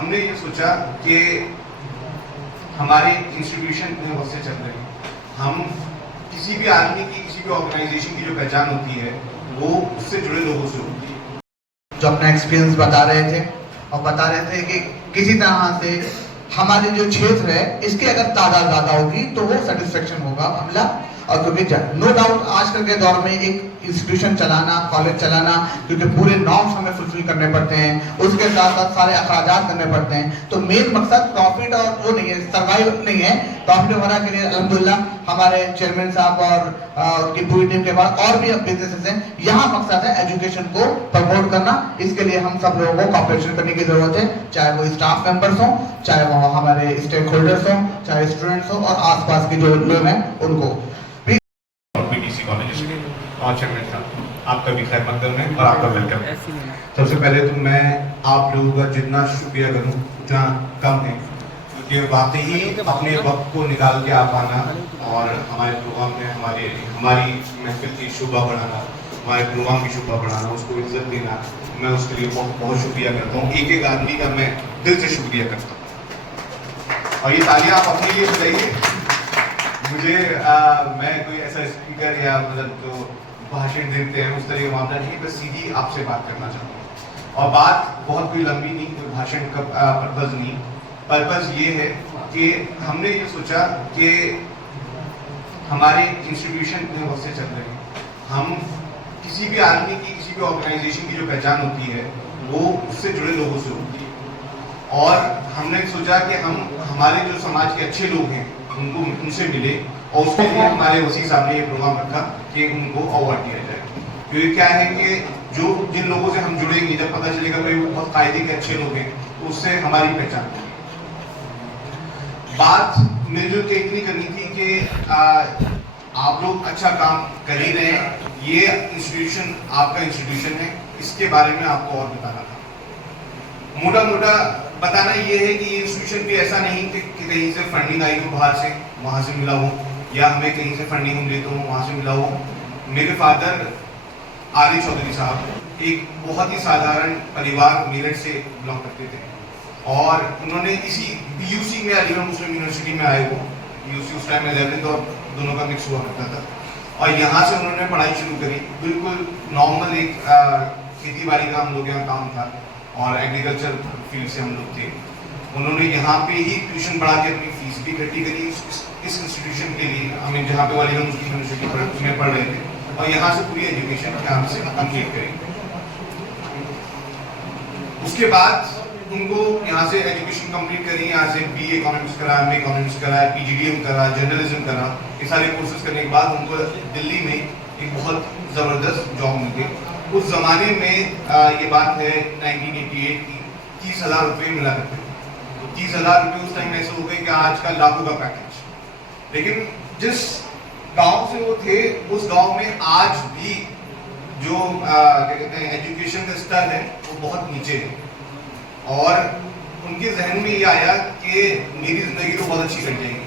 हमने ये सोचा कि हमारे इंस्टीट्यूशन इतने वक्त से चल रहे हैं, हम किसी भी आदमी की, किसी भी ऑर्गेनाइजेशन की जो पहचान होती है वो उससे जुड़े लोगों से होती है। जो अपना एक्सपीरियंस बता रहे थे और बता रहे थे कि किसी तरह से हमारे जो क्षेत्र है इसकी अगर तादाद ज़्यादा होगी तो वो सेटिस्फेक्शन होगा मामला। और क्योंकि नो डाउट आजकल के दौर में एक इंस्टीट्यूशन चलाना, कॉलेज चलाना, क्योंकि पूरे नॉर्म्स हमें फुलफिल करने पड़ते हैं, उसके साथ साथ सारे अखराजात करने पड़ते हैं, तो मेन मकसद प्रॉफिट और वो नहीं है, सर्वाइव नहीं है। प्रॉफिट वगैरह के लिए अल्हम्दुलिल्लाह हमारे चेयरमैन साहब और उनकी पूरी टीम के बाद और भी बिजनेसेस हैं। यहाँ मकसद है एजुकेशन को प्रमोट करना। इसके लिए हम सब लोगों को कॉपरेशन करने की जरूरत है, चाहे वो स्टाफ मेंबर्स हों, चाहे वो हमारे स्टेक होल्डर्स हों, चाहे स्टूडेंट्स हों और आसपास के जो लोग हैं उनको। बीटीसी कॉलेज और चेयरमैन साहब, आपका भी खैर मकदम है और आपका वेलकम है। सबसे पहले तो मैं आप लोगों का जितना शुक्रिया करूं उतना कम है, क्योंकि वाकई अपने वक्त को निकाल के आ पाना और हमारे प्रोग्राम में हमारी महफिल की शोभा बढ़ाना, हमारे प्रोग्राम की शोभा बढ़ाना, उसको इज्जत देना, मैं उसके लिए बहुत बहुत शुक्रिया करता हूँ। एक एक आदमी का मैं दिल से शुक्रिया करता हूँ। और ये तालियां आप अपने लिए बजाइए। मुझे मैं कोई ऐसा स्पीकर या मतलब जो भाषण देते हैं उस तरह का मामला नहीं, बस सीधी आपसे बात करना चाहता हूँ। और बात बहुत कोई लंबी नहीं, कोई भाषण का पर्पज़ नहीं। पर्पज़ ये है कि हमने ये सोचा कि हमारे इंस्टीट्यूशन इतने वक्त से चल रहे हैं, हम किसी भी आदमी की, किसी भी ऑर्गेनाइजेशन की जो पहचान होती है वो उससे जुड़े लोगों से होती है। और हमने सोचा कि हम हमारे जो समाज के अच्छे लोग हैं उनसे मिले, और उसके लिए हमारे वसी साहब ने ये प्रोग्राम रखा कि उनको अवार्ड दिया जाए। क्योंकि क्या है कि जो जिन लोगों से हम जुड़ेंगे, जब पता चलेगा भाई वो बहुत कायदे के अच्छे लोग हैं, तो उससे हमारी पहचान होगी। बात मिलजुल के इतनी करनी थी कि आप लोग अच्छा काम कर ही रहे हैं, ये इंस्टीट्यूशन आपका इंस्टीट्यूशन है, इसके बारे में आपको और बताना था। मोटा मोटा बताना ये है कि ये इंस्टीट्यूशन भी ऐसा नहीं कि कहीं से फंडिंग आई हो बाहर से, वहाँ से मिला हो, या हमें कहीं से फंडिंग मिले तो वहाँ से मिला हो। मेरे फादर आरिफ चौधरी साहब एक बहुत ही साधारण परिवार मेरठ से बिलोंग करते थे, और उन्होंने इसी पीयूसी में, अलीगढ़ मुस्लिम यूनिवर्सिटी में आए हो, पीयूसी उस टाइम में 11th और दोनों का मिक्स हुआ करता था, और यहाँ से उन्होंने पढ़ाई शुरू करी। बिल्कुल नॉर्मल एक खेती बाड़ी का हम लोग यहाँ काम था और एग्रीकल्चर फील्ड से हम लोग थे। उन्होंने यहाँ पे ही ट्यूशन पढ़ा के अपनी फीस भी इकट्ठी करी इस इंस्टीट्यूशन के लिए, हमें जहाँ पे अलीगढ़ मुस्लिम यूनिवर्सिटी में पढ़ रहे थे, और यहाँ से पूरी एजुकेशन यहाँ से कंप्लीट करी। उसके बाद उनको यहाँ से एजुकेशन कंप्लीट करी, यहाँ से BA इकोनॉमिक्स करा, MA इकोनॉमिक्स करा, PGDM करा, जर्नलिज्म करा। ये सारे कोर्सेज करने के बाद उनको दिल्ली में एक बहुत ज़बरदस्त जॉब मिली। उस ज़माने में ये बात है 1988 की, 30,000 रुपये मिला करते थे। तो 30,000 रुपये उस टाइम ऐसे हो गए कि आज का लाखों का पैकेज। लेकिन जिस गांव से वो थे, उस गांव में आज भी जो क्या कहते हैं एजुकेशन का स्तर है वो बहुत नीचे है, और उनके जहन में ये आया कि मेरी ज़िंदगी तो बहुत अच्छी कट जाएगी,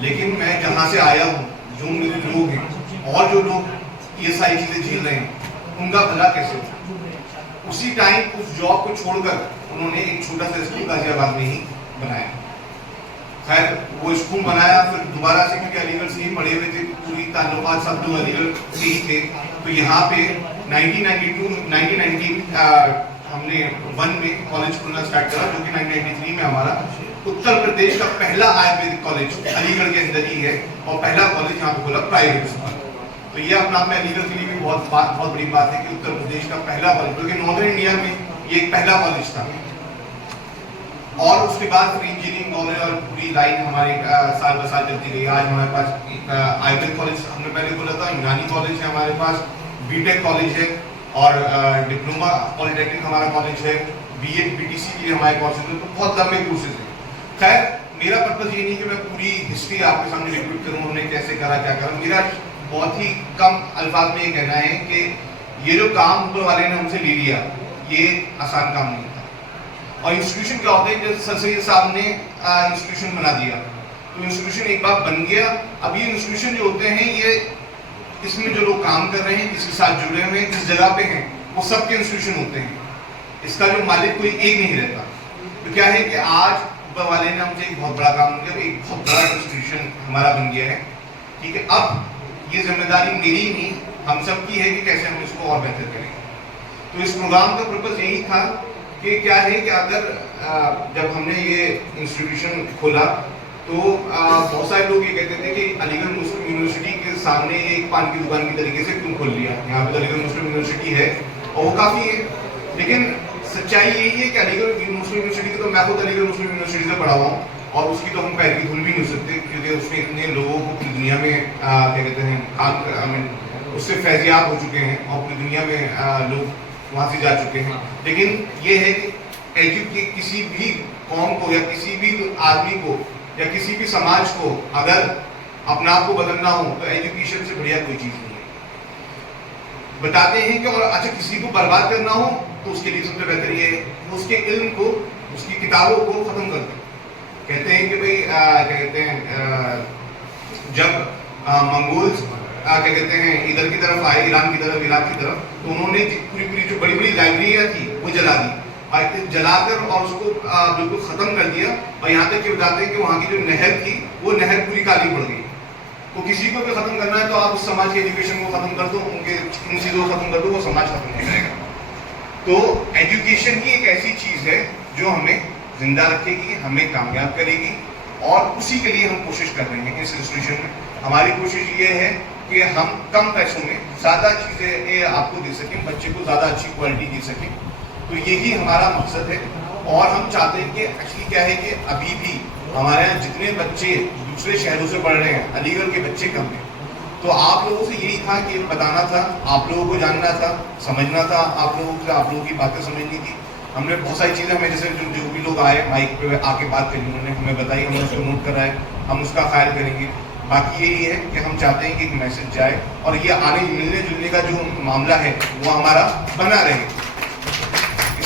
लेकिन मैं जहाँ से आया हूँ, जो मेरे लोग हैं और जो लोग ये सारी चीज़ें झेल रहे हैं, उनका भला कैसे हो। उसी टाइम उस जॉब को छोड़कर उन्होंने एक छोटा सा स्कूल गाजियाबाद में ही बनाया। खैर वो स्कूल बनाया, फिर दोबारा से, क्योंकि अलीगढ़ से ही पढ़े हुए थे, पूरी ताल्लुकात सब लोग अलीगढ़ से ही थे, तो यहाँ पे 1990 हमने 1 में कॉलेज खुलना स्टार्ट करा, जो कि 1993 में हमारा उत्तर प्रदेश का पहला आयुर्वेदिक कॉलेज अलीगढ़ के अंदर ही है, और पहला कॉलेज यहाँ पे खुला प्राइवेट स्कूल। तो ये अपना आप में अलीगढ़ के लिए भी बहुत बड़ी बात है कि उत्तर प्रदेश का पहला कॉलेज, क्योंकि नॉर्दर्न इंडिया में ये एक पहला कॉलेज था। और उसके बाद फिर इंजीनियरिंग कॉलेज और पूरी लाइन हमारी साल ब साल चलती गई। आज हमारे पास आयुर्वेद कॉलेज हमने पहले खोला था, यूनानी कॉलेज है हमारे पास, बीटेक कॉलेज है, और डिप्लोमा पॉलिटेक्निक हमारा कॉलेज है, BEd BTC के लिए हमारे कोर्सेज हैं, तो बहुत लंबे कोर्सेज हैं। खैर मेरा पर्पज़ ये नहीं कि मैं पूरी हिस्ट्री आपके सामने रिपीट करूँ, हमने कैसे करा क्या करा। मेरा बहुत ही कम अल्फाज में ये कहना है कि ये जो काम ऊपर वाले ने हमसे ले लिया, ये आसान काम नहीं था। और इंस्टीट्यूशन क्या होता है, जैसे सर सैयद साहब ने इंस्टीट्यूशन बना दिया, तो इंस्टीट्यूशन एक बार बन गया। अब ये इंस्टीट्यूशन जो होते हैं, ये इसमें जो लोग काम कर रहे हैं, जिसके साथ जुड़े हुए हैं, जिस जगह पे हैं, वो सबके इंस्टीट्यूशन होते हैं। इसका जो मालिक कोई एक नहीं रहता, तो क्या है कि आज ऊपर वाले ने हमसे एक बहुत बड़ा काम किया, एक बहुत बड़ा इंस्टीट्यूशन हमारा बन गया है, ठीक है। अब ये जिम्मेदारी मेरी नहीं, हम सब की है कि कैसे हम इसको और बेहतर करेंगे। तो इस प्रोग्राम का पर्पस यही था कि क्या है कि अगर जब हमने ये इंस्टीट्यूशन खोला तो बहुत सारे लोग ये कहते थे कि अलीगढ़ मुस्लिम यूनिवर्सिटी के सामने एक पान की दुकान की तरीके से क्यों खोल लिया, यहाँ पे अलीगढ़ मुस्लिम यूनिवर्सिटी है और वो काफ़ी है। लेकिन सच्चाई यही है कि अलीगढ़ मुस्लिम यूनिवर्सिटी तो मैं खुद अलीगढ़ मुस्लिम यूनिवर्सिटी से पढ़ा हुआ हूँ और उसकी तो हम पैर की धूल भी नहीं सकते, क्योंकि उसमें इतने लोगों को पूरी दुनिया में क्या कहते हैं काम उससे फैजियाब हो चुके हैं और पूरी दुनिया में लोग वहाँ से जा चुके हैं। लेकिन ये है कि किसी भी कौम को या किसी भी आदमी को या किसी भी समाज को अगर अपने आप को बदलना हो तो एजुकेशन से बढ़िया कोई चीज़ नहीं है। बताते हैं कि और अच्छा किसी को बर्बाद करना हो तो उसके लिए सबसे बेहतर ये है उसके इल्म को, उसकी किताबों को ख़त्म कर दे। कहते हैं कि भाई क्या कहते हैं जब मंगोल्स क्या कहते हैं इधर की तरफ आए, ईरान की तरफ, इराक की तरफ, तो उन्होंने पूरी जो बड़ी बड़ी लाइब्रेरियाँ थी वो जला दी, जलाकर और उसको बिल्कुल ख़त्म कर दिया। और यहाँ तक कि बताते हैं कि वहाँ की जो नहर थी वो नहर पूरी काली पड़ गई। तो किसी को भी ख़त्म करना है तो आप उस समाज के एजुकेशन को ख़त्म कर दो, उनके इन चीज़ों को ख़त्म कर दो, वो समाज ख़त्म हो जाएगा। तो एजुकेशन ही एक ऐसी चीज़ है जो हमें जिंदा रखेगी, हमें कामयाब करेगी और उसी के लिए हम कोशिश कर रहे हैं। इस इंस्टीट्यूशन में हमारी कोशिश ये है कि हम कम पैसों में ज़्यादा चीज़ें आपको दे सकें, बच्चे को ज़्यादा अच्छी क्वालिटी दे सकें। तो यही हमारा मकसद है। और हम चाहते हैं कि एक्चुअली क्या है कि अभी भी हमारे यहाँ जितने बच्चे दूसरे शहरों से पढ़ रहे हैं, अलीगढ़ के बच्चे कम हैं। तो आप लोगों से यही था कि बताना था, आप लोगों को जानना था, समझना था, आप लोगों की बातें समझनी थी। हमने बहुत सारी चीज़ें हमें जैसे जो भी लोग आए माइक पे आके बात करी, उन्होंने हमें बताई, हमने उसको नोट करा है, हम उसका ख्याल करेंगे। बाकी यही है कि हम चाहते हैं कि एक मैसेज जाए और ये आने मिलने जुलने का जो मामला है वो हमारा बना रहे।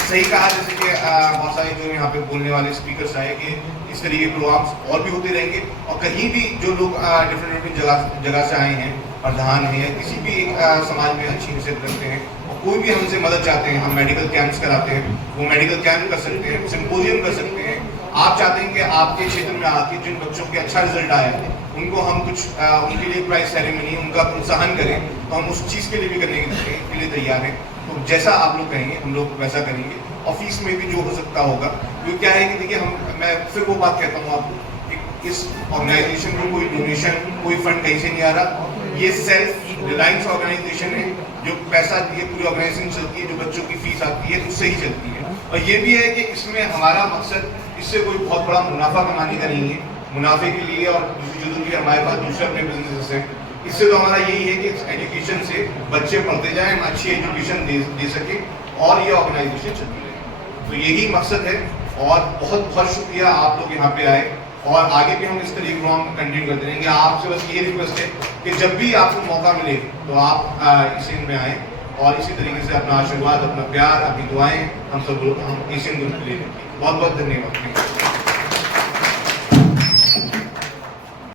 सही कहा जैसे कि बहुत सारे जो यहाँ पे बोलने वाले स्पीकर्स आए कि इस तरीके के प्रोग्राम्स और भी होते रहेंगे और कहीं भी जो लोग डिफरेंट जगह से आए हैं, प्रधान हैं या किसी भी एक समाज में अच्छी हैसियत रखते हैं और कोई भी हमसे मदद चाहते हैं, हम मेडिकल कैंप्स कराते हैं, वो मेडिकल कैंप कर सकते हैं, सिम्पोजियम कर सकते हैं। आप चाहते हैं कि आपके क्षेत्र में आके जिन बच्चों के अच्छा रिजल्ट आया है उनको हम कुछ उनके लिए प्राइज सेरेमनी, उनका प्रोत्साहन करें, तो हम उस चीज़ के लिए भी करने के लिए तैयार हैं। तो जैसा आप लोग कहेंगे हम लोग वैसा करेंगे। ऑफिस में भी जो हो सकता होगा, क्योंकि क्या है कि देखिए मैं फिर वो बात कहता हूँ आपको कि इस ऑर्गेनाइजेशन को कोई डोनेशन, कोई फंड कहीं से नहीं आ रहा। ये सेल्फ रिलायंस ऑर्गेनाइजेशन है, जो पैसा दिए पूरी ऑर्गेनाइजेशन चलती है, जो बच्चों की फीस आती है उससे ही चलती है। और ये भी है कि इसमें हमारा मकसद इससे कोई बहुत बड़ा मुनाफा कमाने का नहीं है। मुनाफे के लिए और जो हमारे पास दूसरे अपने बिजनेस है, इससे तो हमारा यही है कि एजुकेशन से बच्चे पढ़ते जाएं, हम अच्छी एजुकेशन दे सकें और ये ऑर्गेनाइजेशन चलती रहे। तो यही मकसद है और बहुत बहुत शुक्रिया आप लोग यहाँ पे आए और आगे भी हम इस तरीके को हम कंटिन्यू करते रहेंगे। आपसे बस ये रिक्वेस्ट है कि जब भी आपको मौका मिले तो आप एशियन में आएँ और इसी तरीके से अपना आशीर्वाद, अपना प्यार, अपनी दुआएं हम सब लोग हम एशियन ग्रुप के लिए। बहुत बहुत धन्यवाद।